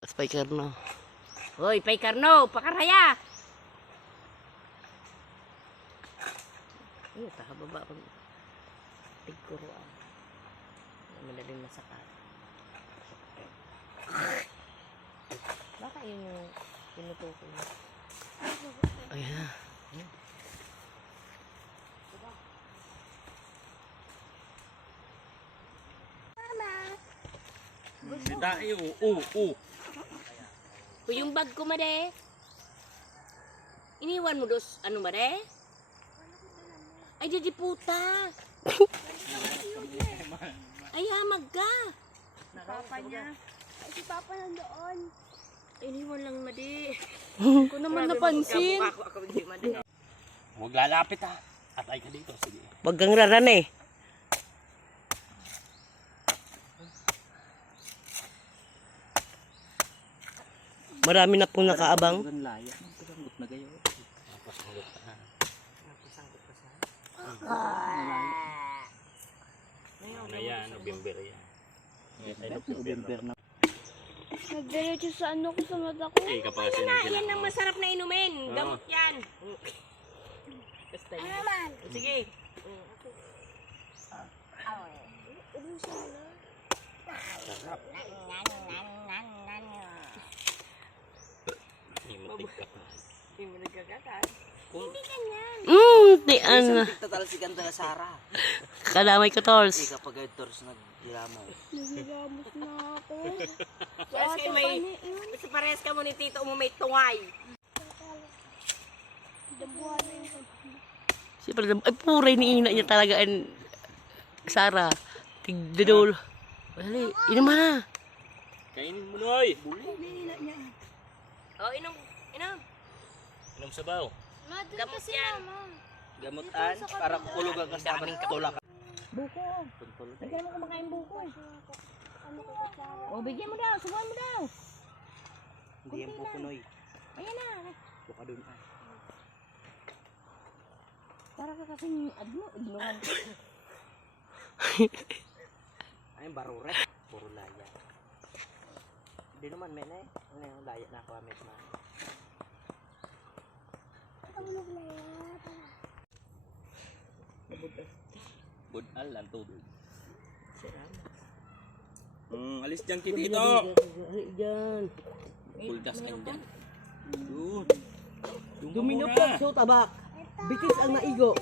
Spiker no. Hoy, Paikarno, pakaraya. Ay, takababa ko. Tigkuruan. Madaling masakat. Baka yun yung tinutukoy mo. Ayan na. Tayo, O yung bag ko, made. Iniwan mo dos, ano, made? Ay, di puta. Ay, hamag ka. Papa niya. Ay, si Papa nandoon. Iniwan lang, made. Ko naman napansin. Ako hindi, made. huwag lalapit ha. Atay ka dito, sige. Wag kang rarane. Marami na pong nakaabang. Huwag laya. Pasanggot na kayo. Pasanggot ka na. Pasanggot pa sa. Ayan, November yan. Ay, November na. Nagdiretso sa ano ko sa mata ko. Eh, kapag kasi Yan ang masarap na inumin. Gamot yan. Basta yun. Sige. Hindi mo nagkakakat. Hindi ganyan. Di ano. Tatalsikan tayo Sara. Kadamay ko tolls. Kapag Edtors naghilamaw. Nagigamos na ako. Parehas kayo may... Basta parehas ka mo ni Tito mo may tungay. Dabuhan na yun. Siyempre, ay puray ni ina niya talaga ang Sara. Tigdadol. Dali, inom na. Kainin mo, Noy. Oh, inom. Inom. Inom sabaw. Gamot yan. Gamutan para kukulugan ka sa aming katulak. Buko. Bigyan mo kumakain buko. O, bigyan mo daw. Subuhan mo daw. Hindi yan po kunoy. Ayan na. Buka dun ay. Para ka kasing, ignoran. Ayun barure. Puro laya. Hindi naman men eh. Ano yung laya na ako amit na. Budal ang tubig. Salamat. Alis dyan kitito. Diyan. Puldas ka dyan. Yun. Duminupag so tabak. Bitis ang naigo.